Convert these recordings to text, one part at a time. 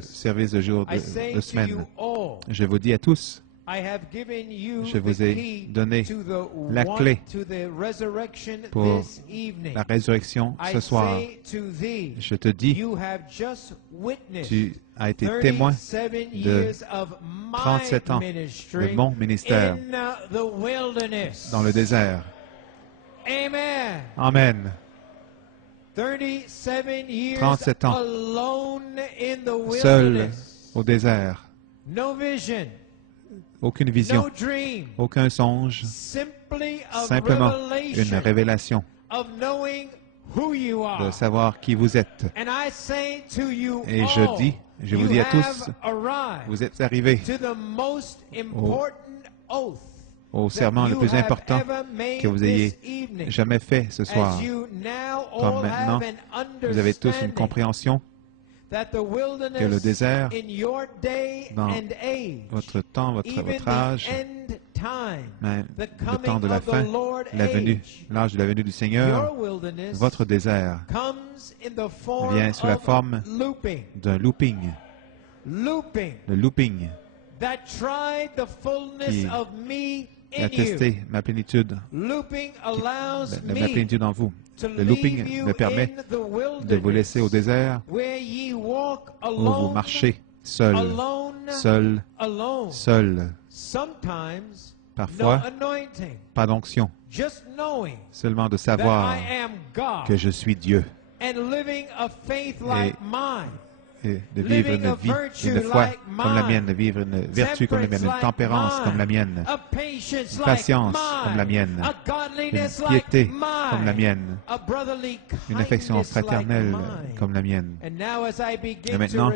service de jour de semaine. Je vous dis à tous, je vous ai donné la clé pour la résurrection ce soir. Je te dis, tu as été témoin de 37 ans de mon ministère dans le désert. Amen. 37 ans, seul au désert. Aucune vision, aucun songe, simplement une révélation de savoir qui vous êtes. Et je vous dis à tous, vous êtes arrivés au serment le plus important que vous ayez jamais fait ce soir. Comme maintenant, vous avez tous une compréhension que le désert, dans votre temps, votre âge, même le temps de la fin, l'âge de la venue du Seigneur, votre désert vient sous la forme d'un looping. Le looping qui a testé ma plénitude, la plénitude en vous. Le looping me permet de vous laisser au désert où vous marchez seul, seul, seul. Parfois, pas d'onction, seulement de savoir que je suis Dieu et de vivre une vie, une foi comme la mienne, de vivre une vertu comme la mienne, une tempérance comme la mienne, une patience comme la mienne, une piété comme la mienne, une affection fraternelle comme la mienne. Et maintenant,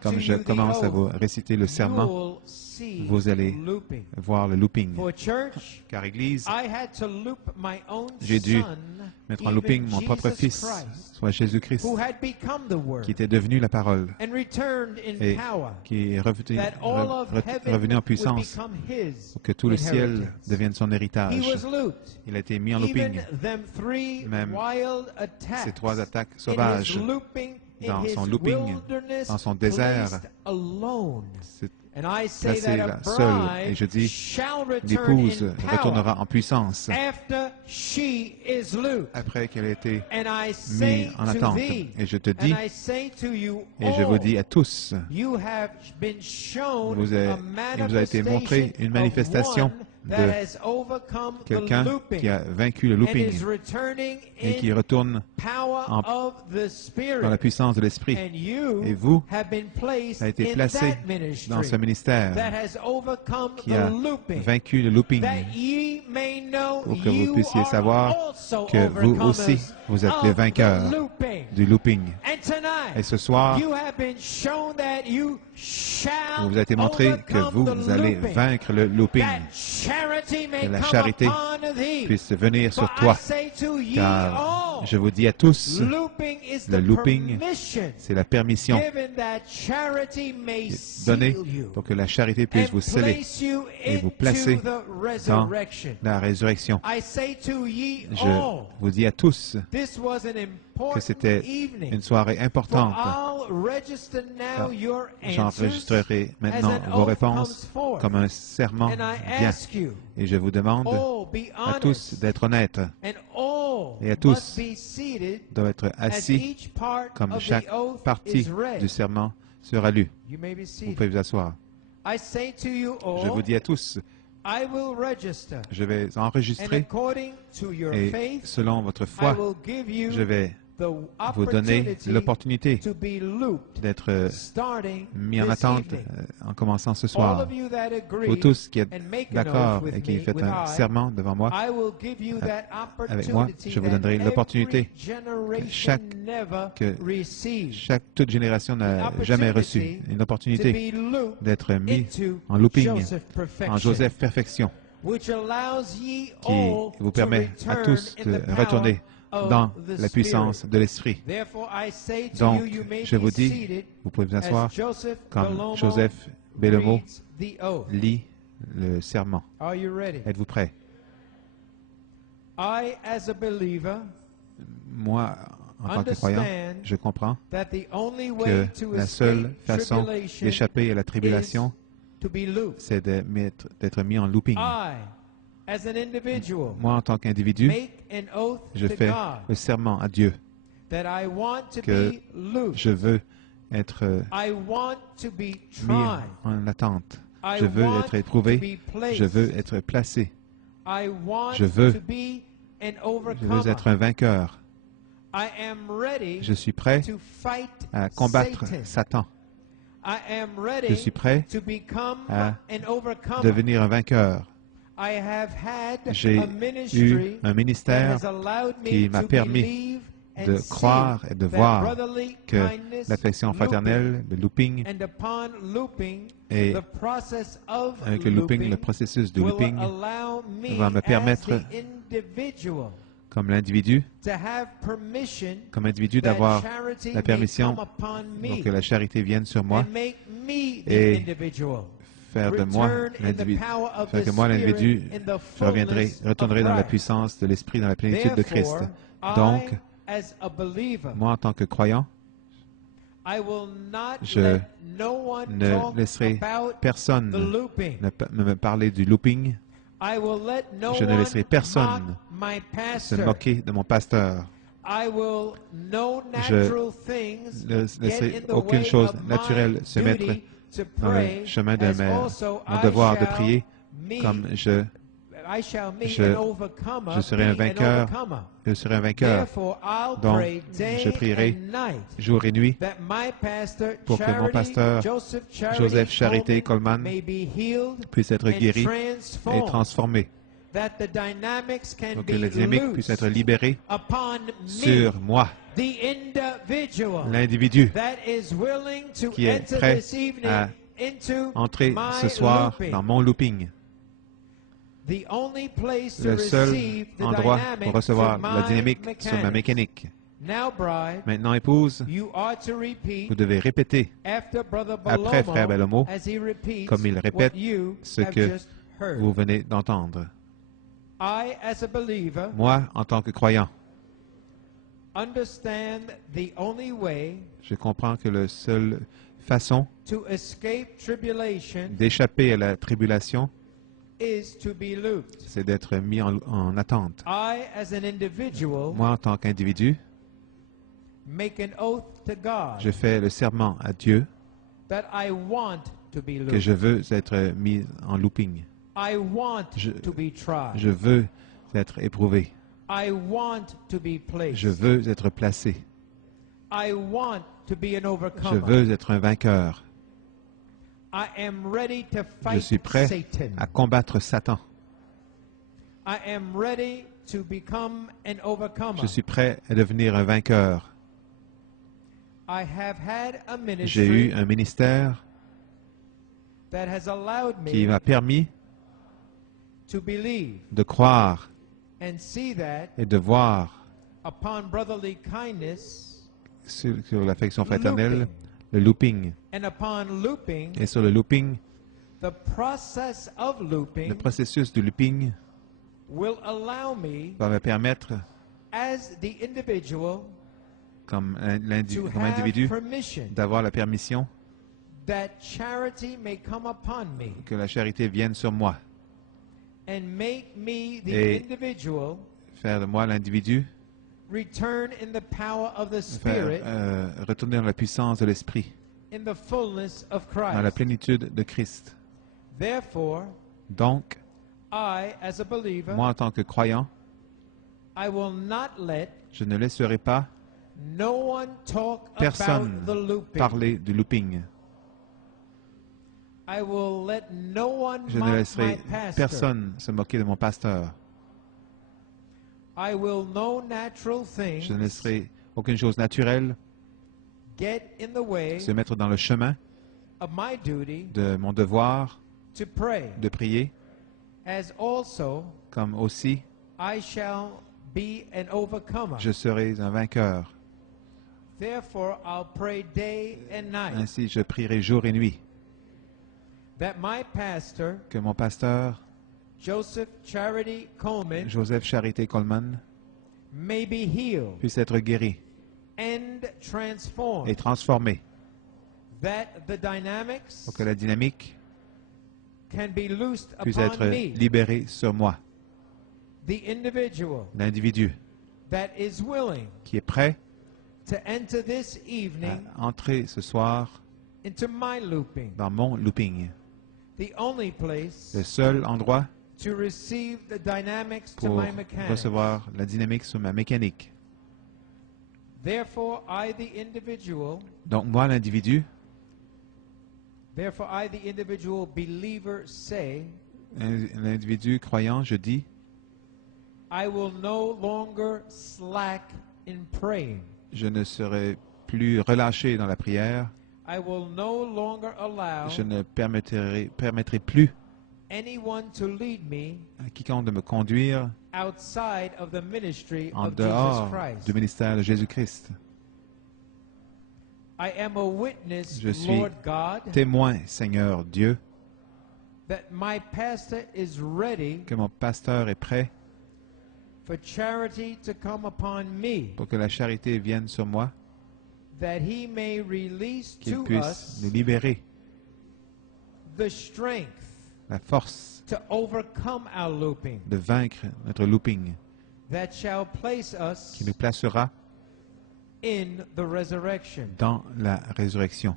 comme je commence à vous réciter le serment, vous allez voir le looping. Car Église, j'ai dû mettre en looping mon propre Fils, soit Jésus-Christ, qui était devenu la parole et qui est revenu en puissance pour que tout le ciel devienne son héritage. Il a été mis en looping, même ces 3 attaques sauvages, dans son looping, dans son désert, c'est placé là, seul. Et je dis, l'épouse retournera en puissance après qu'elle ait été mise en attente. Et je te dis, et je vous dis à tous, il vous a été montré une manifestation de quelqu'un qui a vaincu le looping et qui retourne dans la puissance de l'Esprit. Et vous avez été placé dans ce ministère qui a vaincu le looping pour que vous puissiez savoir que vous aussi, vous êtes les vainqueurs du looping. Et ce soir, il vous a été montré que vous allez vaincre le looping. Que la charité puisse venir sur toi. Car je vous dis à tous, le looping, c'est la permission donnée pour que la charité puisse vous sceller et vous placer dans la résurrection. Je vous dis à tous que c'était une soirée importante. J'enregistrerai maintenant vos réponses comme un serment bien. Et je vous demande à tous d'être honnêtes et à tous d'être assis comme chaque partie du serment sera lue. Vous pouvez vous asseoir. Je vous dis à tous, je vais enregistrer et selon votre foi, je vais vous donner l'opportunité d'être mis en attente en commençant ce sour. Vous tous qui êtes d'accord et qui faites un serment devant moi, avec moi, je vous donnerai l'opportunité que toute génération n'a jamais reçu, une opportunité d'être mis en looping, en Joseph Perfection, qui vous permet à tous de retourner dans la puissance de l'Esprit. Donc, je vous dis, vous pouvez vous asseoir comme Joseph Bellomo lit le serment. Êtes-vous prêts? Moi, en tant que croyant, je comprends que la seule façon d'échapper à la tribulation, c'est d'être mis en looping. Moi, en tant qu'individu, je fais le serment à Dieu que je veux être mis en attente. Je veux être éprouvé. Je veux être placé. Je veux être un vainqueur. Je suis prêt à combattre Satan. Je suis prêt à devenir un vainqueur. J'ai eu un ministère qui m'a permis de croire et de voir que l'affection fraternelle, le looping, et avec le looping, le processus de looping va me permettre, comme individu d'avoir la permission pour que la charité vienne sur moi et faire que moi, l'individu, je retournerai dans la puissance de l'Esprit, dans la plénitude de Christ. Donc, moi, en tant que croyant, je ne laisserai personne me parler du looping. Je ne laisserai personne se moquer de mon pasteur. Je ne laisserai aucune chose naturelle se mettre dans le chemin de mon devoir de prier, comme je serai un vainqueur. Je serai un vainqueur. Donc, je prierai jour et nuit pour que mon pasteur Joseph Charité Coleman puisse être guéri et transformé. Pour que la dynamique puisse être libérée sur moi. L'individu qui est prêt à entrer ce soir dans mon looping. Le seul endroit pour recevoir la dynamique sur ma mécanique. Maintenant, épouse, vous devez répéter après Frère Bellomo, comme il répète ce que vous venez d'entendre. Moi, en tant que croyant, je comprends que la seule façon d'échapper à la tribulation, c'est d'être mis en attente. Moi, en tant qu'individu, je fais le serment à Dieu que je veux être mis en looping. Je veux être éprouvé. Je veux être placé. Je veux être un vainqueur. Je suis prêt à combattre Satan. Je suis prêt à devenir un vainqueur. J'ai eu un ministère qui m'a permis de croire et de voir sur l'affection fraternelle le looping. Et sur le looping, le processus du looping va me permettre, comme individu, d'avoir la permission que la charité vienne sur moi et faire de moi l'individu retourner dans la puissance de l'Esprit, dans la plénitude de Christ. Donc, moi, en tant que croyant, je ne laisserai pas personne parler du looping. Je ne laisserai personne se moquer de mon pasteur. Je ne laisserai aucune chose naturelle se mettre dans le chemin de mon devoir de prier, comme aussi je serai un vainqueur. Ainsi, je prierai jour et nuit que mon pasteur Joseph Charité Coleman puisse être guéri et transformé pour que la dynamique puisse être libérée sur moi. L'individu qui est prêt à entrer ce soir dans mon looping. Le seul endroit pour recevoir la dynamique sur ma mécanique. Donc moi, l'individu, l'individu croyant, je dis, je ne serai plus relâché dans la prière. Je ne permettrai plus à quiconque de me conduire en dehors du ministère de Jésus-Christ. Je suis témoin, Seigneur Dieu, que mon pasteur est prêt pour que la charité vienne sur moi, qu'il puisse nous libérer la force de vaincre notre looping, qui nous placera dans la résurrection.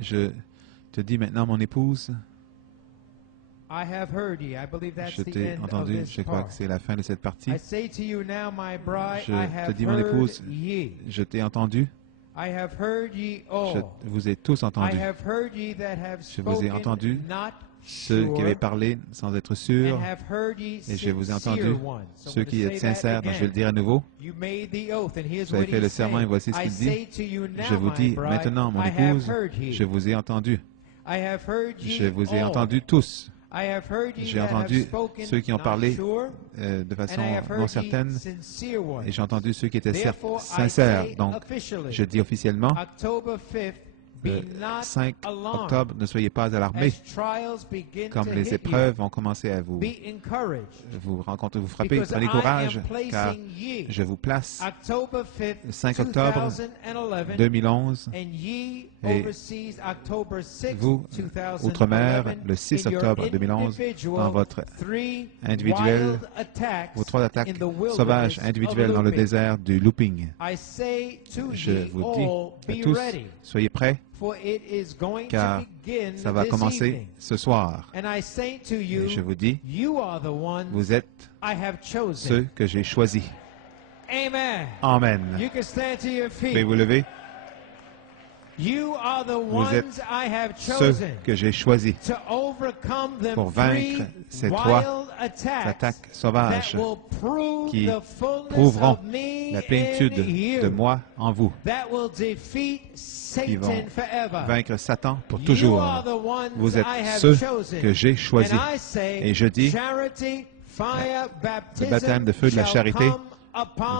Je te dis maintenant, mon épouse, je t'ai entendu, je crois que c'est la fin de cette partie. Je te dis, mon épouse, je t'ai entendu. Je vous ai tous entendus. Je vous ai entendus, ceux qui avaient parlé sans être sûrs, et je vous ai entendus, ceux qui êtes sincères. Donc je vais le dire à nouveau. Vous avez fait le serment et voici ce qu'il dit. Je vous dis maintenant, mon épouse, je vous ai entendus. Je vous ai entendus tous. J'ai entendu ceux qui ont parlé de façon non certaine, et j'ai entendu ceux qui étaient sincères. Donc, je dis officiellement, le 5 octobre, ne soyez pas alarmés, comme les épreuves ont commencé à vous frapper. Prenez courage, car je vous place le 5 octobre 2011, et vous, Outre-mer, le 6 octobre 2011, dans votre individuel, vos 3 attaques sauvages individuelles dans le désert du looping. Je vous dis à tous, soyez prêts, car ça va commencer ce soir. Et je vous dis, vous êtes ceux que j'ai choisis. Amen. Pouvez vous lever? Vous êtes ceux que j'ai choisis pour vaincre ces 3 attaques sauvages qui prouveront la plénitude de moi en vous, qui vont vaincre Satan pour toujours. Vous êtes ceux que j'ai choisis. Et je dis, le baptême de feu de la charité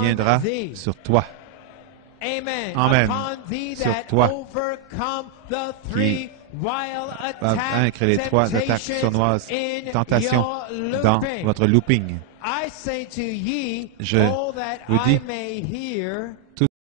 viendra sur toi. Amen. Sur toi qui va vaincre les 3 attaques sournoises, tentations dans votre looping. Je vous dis,